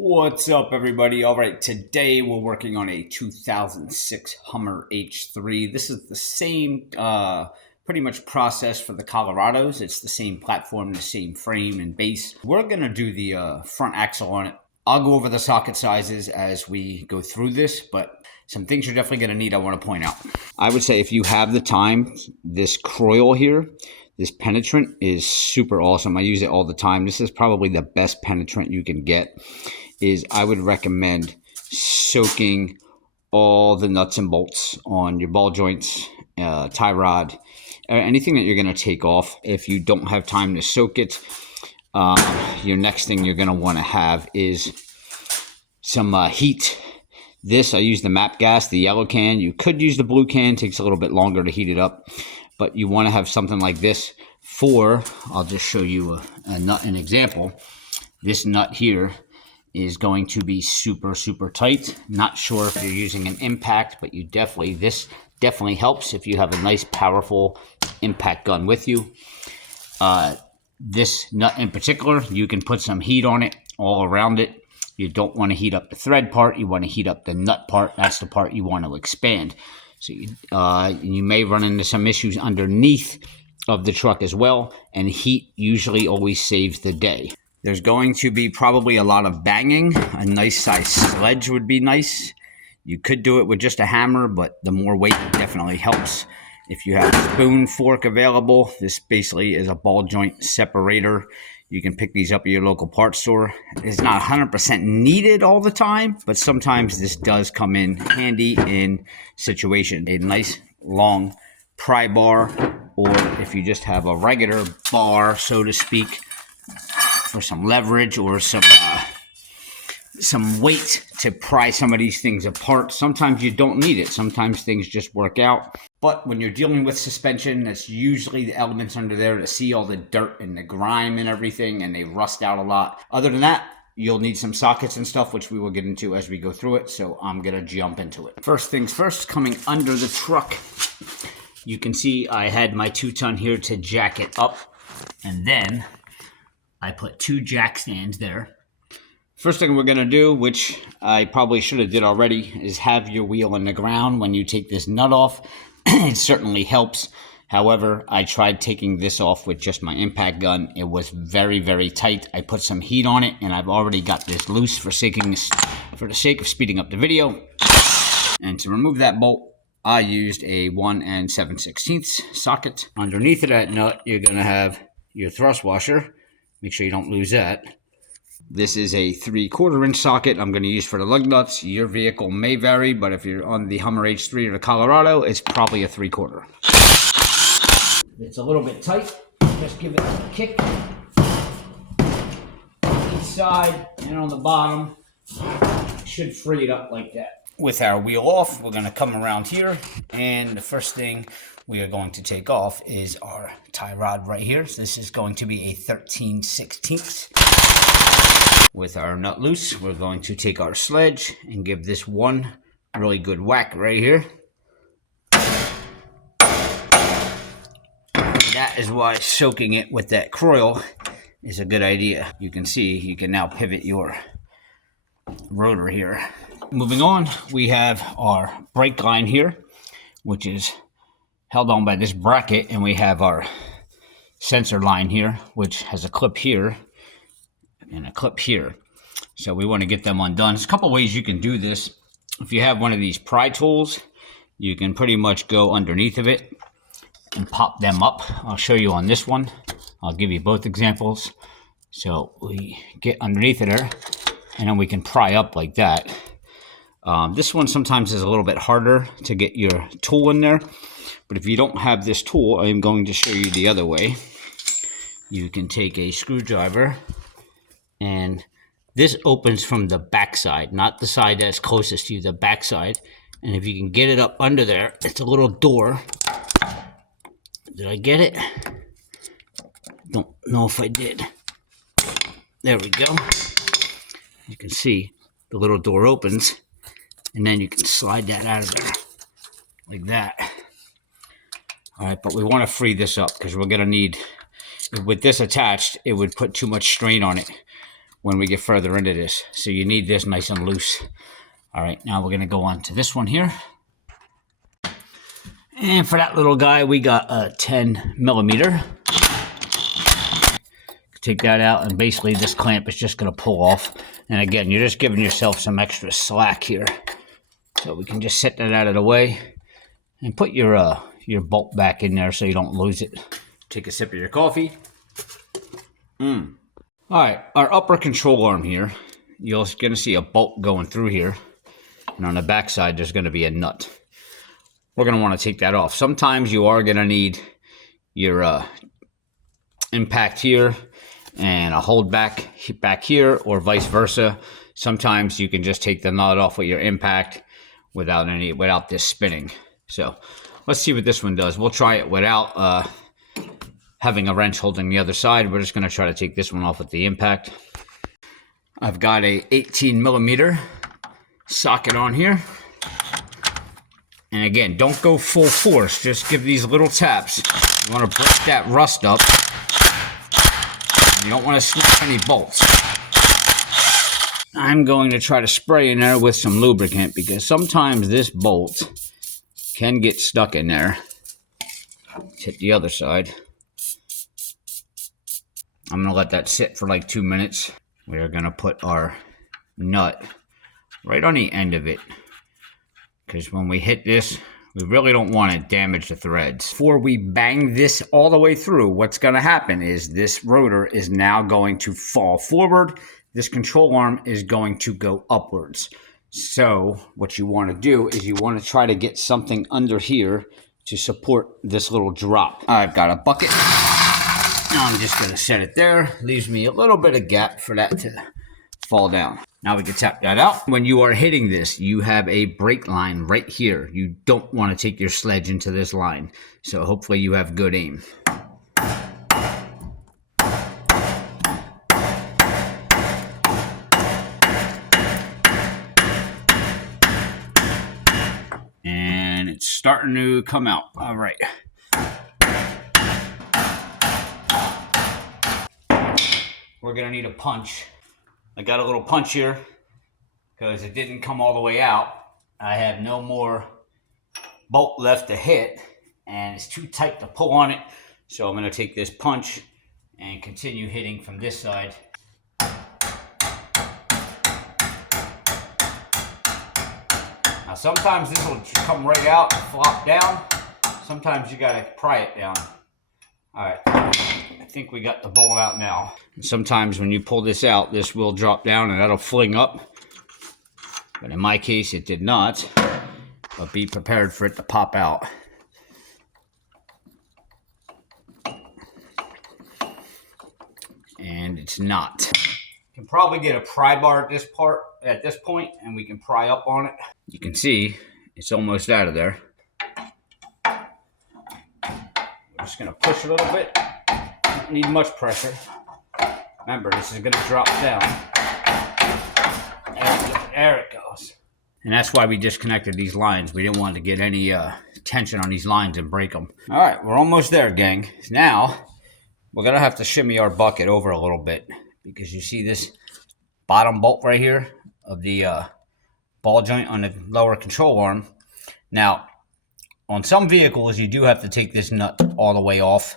What's up, everybody? All right, today we're working on a 2006 Hummer H3. This is the same pretty much process for the Colorados. It's the same platform, the same frame and base. We're going to do the front axle on it. I'll go over the socket sizes as we go through this, but some things you're definitely going to need I want to point out. I would say if you have the time, this Croyle here, this penetrant is super awesome. I use it all the time. This is probably the best penetrant you can get. I would recommend soaking all the nuts and bolts on your ball joints, tie rod, anything that you're going to take off. If you don't have time to soak it, your next thing you're going to want to have is some heat. I use the MAP gas, the yellow can. You could use the blue can. It takes a little bit longer to heat it up. But you want to have something like this I'll just show you an example. This nut here is going to be super, super tight. Not sure if you're using an impact, but this definitely helps if you have a nice, powerful impact gun with you. This nut in particular, you can put some heat on it all around it. You don't want to heat up the thread part. You want to heat up the nut part. That's the part you want to expand. So you may run into some issues underneath of the truck as well, and heat usually always saves the day. There's going to be probably a lot of banging. A nice size sledge would be nice. You could do it with just a hammer, but the more weight definitely helps. If you have a spoon fork available, this basically is a ball joint separator. You can pick these up at your local parts store. It's not 100% needed all the time, but sometimes this does come in handy in situations. A nice long pry bar, or if you just have a regular bar, so to speak, for some leverage or some weight to pry some of these things apart. Sometimes you don't need it. Sometimes things just work out. But when you're dealing with suspension, that's usually the elements under there to see all the dirt and the grime and everything, and they rust out a lot. Other than that, you'll need some sockets and stuff, which we will get into as we go through it, so I'm going to jump into it. First things first, coming under the truck, you can see I had my 2-ton here to jack it up, and then I put 2 jack stands there. First thing we're going to do, which I probably should have did already, is have your wheel on the ground when you take this nut off. It certainly helps. However, I tried taking this off with just my impact gun. It was very, very tight. I put some heat on it, and I've already got this loose for the sake of speeding up the video. And to remove that bolt, I used a 1 7/16 socket. Underneath of that nut, you're going to have your thrust washer. Make sure you don't lose that. This is a 3/4 inch socket I'm going to use for the lug nuts. Your vehicle may vary, but if you're on the Hummer H3 or the Colorado, it's probably a 3/4. It's a little bit tight. Just give it a kick. Each side and on the bottom. Should free it up like that. With our wheel off, we're going to come around here, and the first thing we are going to take off is our tie rod right here. So this is going to be a 13/16. With our nut loose, we're going to take our sledge and give this one really good whack right here. That is why soaking it with that Croyle is a good idea. You can see you can now pivot your rotor here. Moving on, we have our brake line here, which is held on by this bracket, and we have our sensor line here, which has a clip here and a clip here. So we want to get them undone. There's a couple ways you can do this. If you have one of these pry tools, you can pretty much go underneath of it and pop them up. I'll show you on this one. I'll give you both examples. So we get underneath of there, and then we can pry up like that. This one sometimes is a little bit harder to get your tool in there. But if you don't have this tool, I'm going to show you the other way. You can take a screwdriver, and this opens from the back side, not the side that's closest to you, the back side. And if you can get it up under there, it's a little door. Did I get it? Don't know if I did. There we go. You can see the little door opens, and then you can slide that out of there like that. All right, but we want to free this up because we're going to need, with this attached, it would put too much strain on it. when we get further into this. So you need this nice and loose. All right, now we're gonna go on to this one here. And for that little guy, we got a 10 millimeter. Take that out, and basically this clamp is just gonna pull off. And again, you're just giving yourself some extra slack here. So we can just set that out of the way and put your bolt back in there so you don't lose it. Take a sip of your coffee. All right, our upper control arm here, you're going to see a bolt going through here. And on the back side, there's going to be a nut. We're going to want to take that off. Sometimes you are going to need your impact here and a hold back here, or vice versa. Sometimes you can just take the nut off with your impact without this spinning. So let's see what this one does. We'll try it without having a wrench holding the other side. We're just going to try to take this one off with the impact. I've got a 18 millimeter socket on here. And again, don't go full force. Just give these little taps. You want to break that rust up. You don't want to snap any bolts. I'm going to try to spray in there with some lubricant because sometimes this bolt can get stuck in there. Let's hit the other side. I'm going to let that sit for like 2 minutes. We are going to put our nut right on the end of it, because when we hit this, we really don't want to damage the threads. Before we bang this all the way through, what's going to happen is this rotor is now going to fall forward. This control arm is going to go upwards. So what you want to do is you want to try to get something under here to support this little drop. I've got a bucket. Now I'm just going to set it there. Leaves me a little bit of gap for that to fall down. Now we can tap that out. When you are hitting this, you have a brake line right here. You don't want to take your sledge into this line. So hopefully you have good aim. And it's starting to come out. All right. We're going to need a punch. I got a little punch here because it didn't come all the way out. I have no more bolt left to hit, and it's too tight to pull on it. So I'm going to take this punch and continue hitting from this side. Now sometimes this will come right out and flop down. Sometimes you got to pry it down. All right, I think we got the bolt out now. Sometimes when you pull this out, this will drop down and that'll fling up. But in my case, it did not. But be prepared for it to pop out. And it's not. You can probably get a pry bar at this point, and we can pry up on it. You can see it's almost out of there. We're just going to push a little bit. Don't need much pressure. Remember, this is going to drop down. There it goes. And that's why we disconnected these lines. We didn't want to get any tension on these lines and break them. All right, we're almost there, gang. Now, we're going to have to shimmy our bucket over a little bit, because you see this bottom bolt right here of the ball joint on the lower control arm. Now, on some vehicles, you do have to take this nut all the way off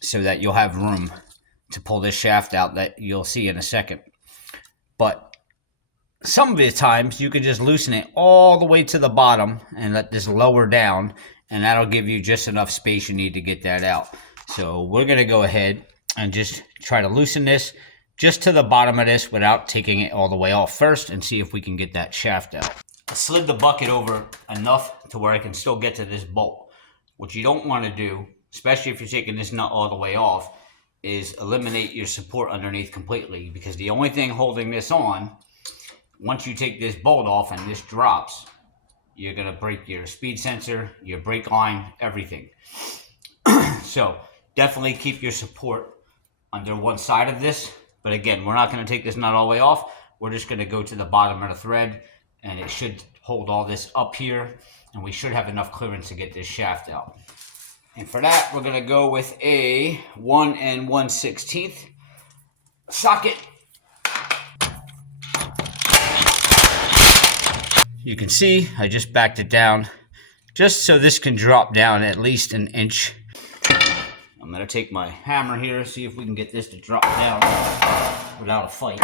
so that you'll have room to pull this shaft out that you'll see in a second. But some of the times you can just loosen it all the way to the bottom and let this lower down, and that'll give you just enough space you need to get that out. So we're going to go ahead and just try to loosen this just to the bottom of this without taking it all the way off first, and see if we can get that shaft out. I slid the bucket over enough to where I can still get to this bolt. What you don't want to do, especially if you're taking this nut all the way off, is eliminate your support underneath completely, because the only thing holding this on, once you take this bolt off and this drops, you're going to break your speed sensor, your brake line, everything. So definitely keep your support under one side of this. But again, we're not going to take this nut all the way off. We're just going to go to the bottom of the thread, and it should hold all this up here, and we should have enough clearance to get this shaft out. And for that, we're going to go with a 1 1/16 socket. you can see I just backed it down just so this can drop down at least an inch. I'm going to take my hammer here, see if we can get this to drop down without a fight.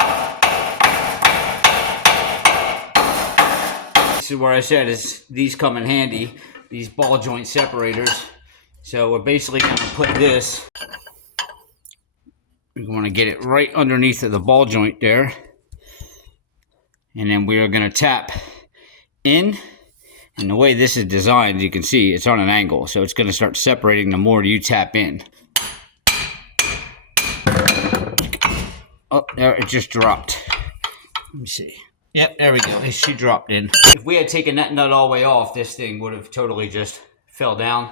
This is where I said is these come in handy, these ball joint separators. So we're basically going to put this, we want to get it right underneath of the ball joint there. And then we are going to tap in. And the way this is designed, you can see it's on an angle. So it's going to start separating the more you tap in. Oh, there, it just dropped. Let me see. Yep, there we go. She dropped in. If we had taken that nut all the way off, this thing would have totally just fell down.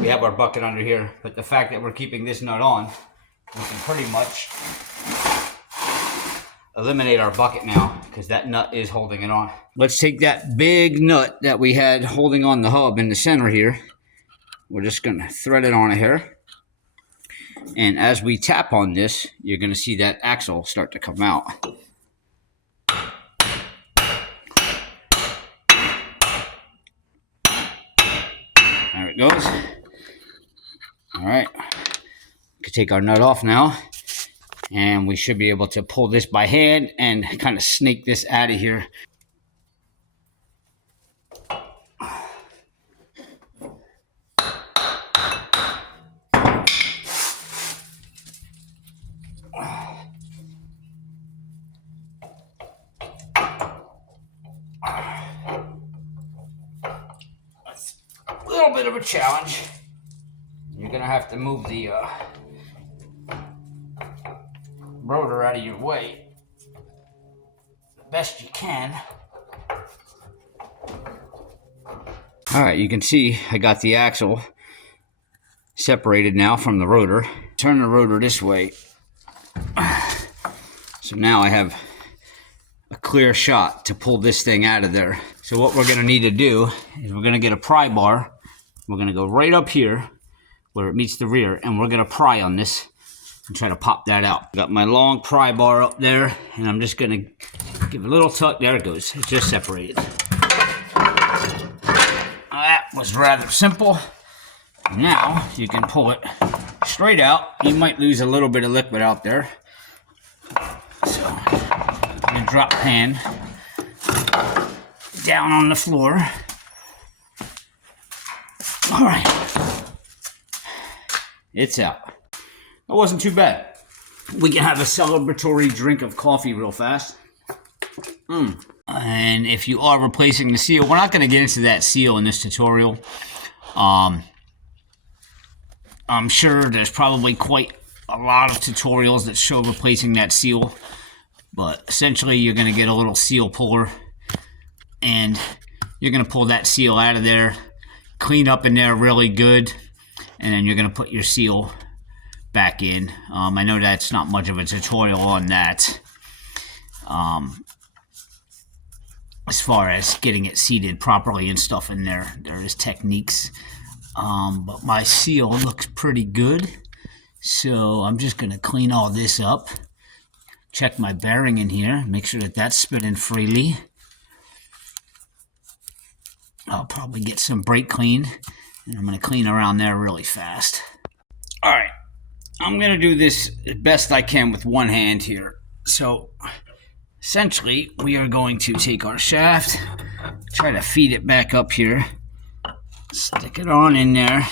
We have our bucket under here. But the fact that we're keeping this nut on, we can pretty much eliminate our bucket now because that nut is holding it on. Let's take that big nut that we had holding on the hub in the center here. We're just going to thread it on here. And as we tap on this, you're going to see that axle start to come out. There it goes. All right. We can take our nut off now. And we should be able to pull this by hand and kind of snake this out of here. That's a little bit of a challenge. You're going to have to move the rotor out of your way the best you can. Alright, you can see I got the axle separated now from the rotor. Turn the rotor this way. So now I have a clear shot to pull this thing out of there. So what we're going to need to do is we're going to get a pry bar. We're going to go right up here where it meets the rear, and we're going to pry on this and try to pop that out. Got my long pry bar up there, and I'm just going to give a little tug. There it goes. It just separated. That was rather simple. Now you can pull it straight out. You might lose a little bit of liquid out there. So I'm going to drop the hand down on the floor. All right. It's out. That wasn't too bad. We can have a celebratory drink of coffee real fast. And if you are replacing the seal, we're not going to get into that seal in this tutorial. I'm sure there's probably quite a lot of tutorials that show replacing that seal. But essentially, you're going to get a little seal puller. And you're going to pull that seal out of there. Clean up in there really good. And then you're going to put your seal back in. I know that's not much of a tutorial on that. As far as getting it seated properly and stuff in there, there is techniques. But my seal looks pretty good. So I'm just going to clean all this up. Check my bearing in here. Make sure that that's spinning freely. I'll probably get some brake clean. And I'm going to clean around there really fast. All right. I'm going to do this as best I can with one hand here. So essentially, we are going to take our shaft, try to feed it back up here, stick it on in there.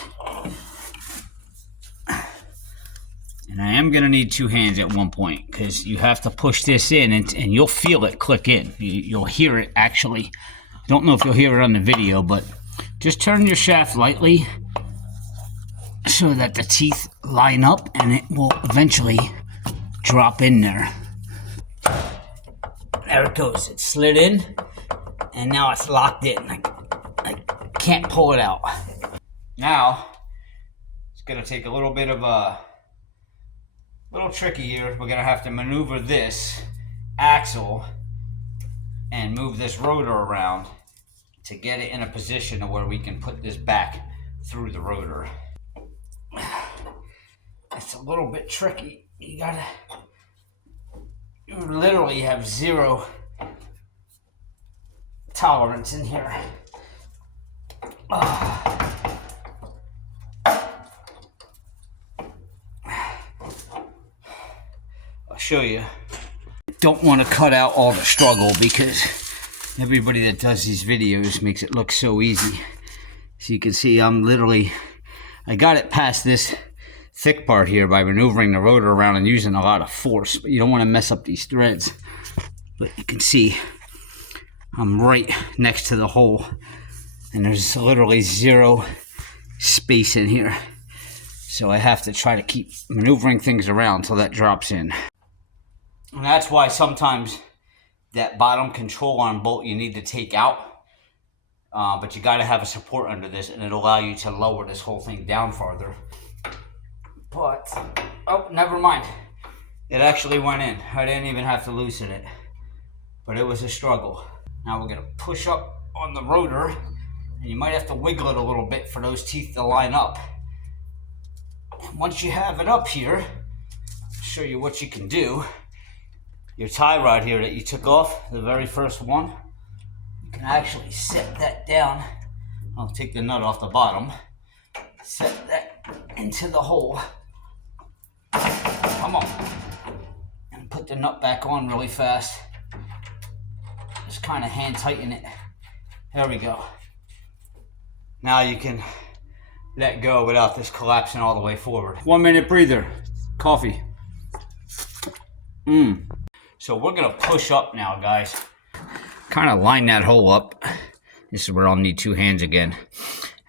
And I am going to need two hands at one point because you have to push this in and you'll feel it click in. You'll hear it actually. Don't know if you'll hear it on the video, but just turn your shaft lightly so that the teeth line up and it will eventually drop in there. There it goes. It slid in and now it's locked in. I can't pull it out. Now, it's going to take a little bit of a little tricky here. We're going to have to maneuver this axle and move this rotor around to get it in a position to where we can put this back through the rotor. It's a little bit tricky. You literally have zero tolerance in here. I'll show you. Don't want to cut out all the struggle because everybody that does these videos makes it look so easy. So you can see I got it past this thick part here by maneuvering the rotor around and using a lot of force, but you don't want to mess up these threads. But you can see I'm right next to the hole and there's literally zero space in here. So I have to try to keep maneuvering things around until that drops in. And that's why sometimes that bottom control arm bolt you need to take out. But you got to have a support under this and it'll allow you to lower this whole thing down farther. But, oh, never mind. It actually went in. I didn't even have to loosen it. But it was a struggle. Now we're going to push up on the rotor. And you might have to wiggle it a little bit for those teeth to line up. And once you have it up here, I'll show you what you can do. Your tie rod here that you took off, the very first one, you can actually set that down. I'll take the nut off the bottom. Set that into the hole. Come on. And put the nut back on really fast. Just kind of hand tighten it. There we go. Now you can let go without this collapsing all the way forward. 1 minute breather. Coffee. So we're going to push up now, guys. Kind of line that hole up. This is where I'll need two hands again.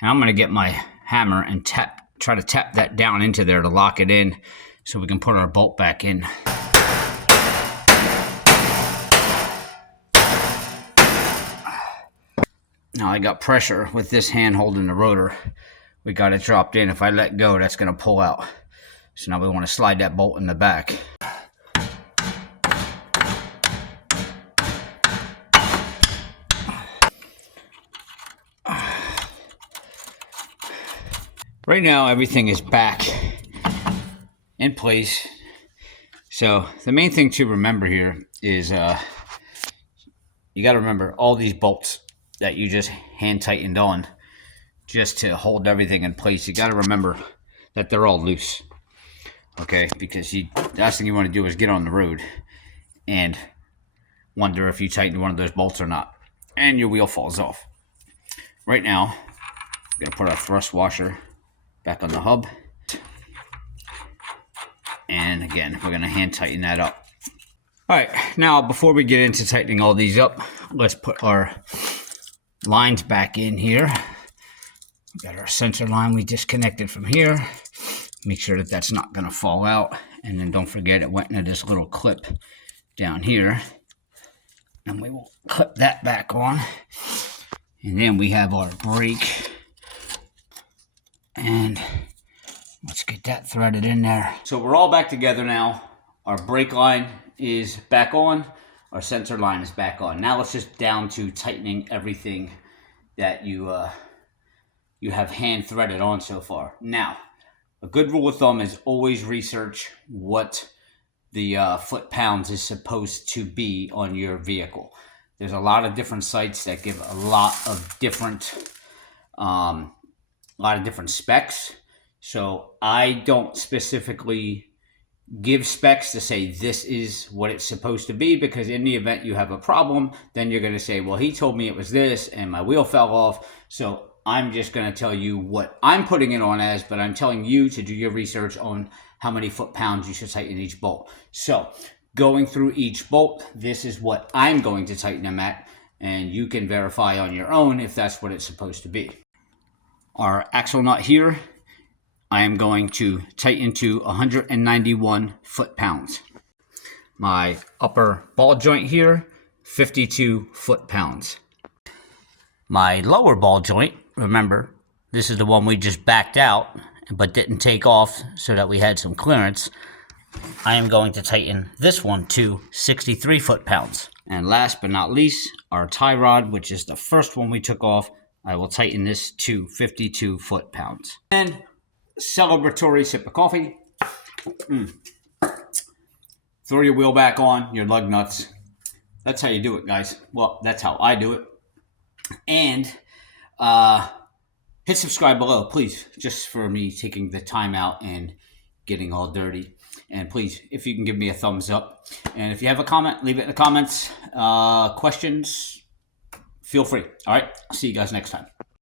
And I'm going to get my hammer and try to tap that down into there to lock it in so we can put our bolt back in. Now I got pressure with this hand holding the rotor. We got it dropped in. If I let go, that's going to pull out. So now we want to slide that bolt in the back. Right now, everything is back in place. So the main thing to remember here is you got to remember all these bolts that you just hand tightened on just to hold everything in place. You got to remember that they're all loose, okay? Because the last thing you want to do is get on the road and wonder if you tightened one of those bolts or not, and your wheel falls off. Right now, we're going to put our thrust washer back on the hub. And again, we're going to hand tighten that up. All right, now before we get into tightening all these up, let's put our lines back in here. We got our sensor line we disconnected from here. Make sure that that's not going to fall out. And then don't forget it went into this little clip down here. And we will clip that back on. And then we have our brake. And let's get that threaded in there. So we're all back together now. Our brake line is back on. Our sensor line is back on. Now let's just down to tightening everything that you have hand threaded on so far. Now, a good rule of thumb is always research what the foot-pounds is supposed to be on your vehicle. There's a lot of different sites that give a lot of different specs. So I don't specifically give specs to say this is what it's supposed to be, because in the event you have a problem, then you're going to say, well, he told me it was this and my wheel fell off. So I'm just going to tell you what I'm putting it on as, but I'm telling you to do your research on how many foot-pounds you should tighten each bolt. So going through each bolt, this is what I'm going to tighten them at, and you can verify on your own if that's what it's supposed to be. Our axle nut here, I am going to tighten to 191 foot-pounds. My upper ball joint here, 52 foot-pounds. My lower ball joint, remember, this is the one we just backed out but didn't take off so that we had some clearance. I am going to tighten this one to 63 foot-pounds. And last but not least, our tie rod, which is the first one we took off, I will tighten this to 52 foot-pounds. And celebratory sip of coffee. Throw your wheel back on, your lug nuts. That's how you do it, guys. Well, that's how I do it. And hit subscribe below, please, just for me taking the time out and getting all dirty. And please, if you can give me a thumbs up. And if you have a comment, leave it in the comments. Questions, feel free. All right. I'll see you guys next time.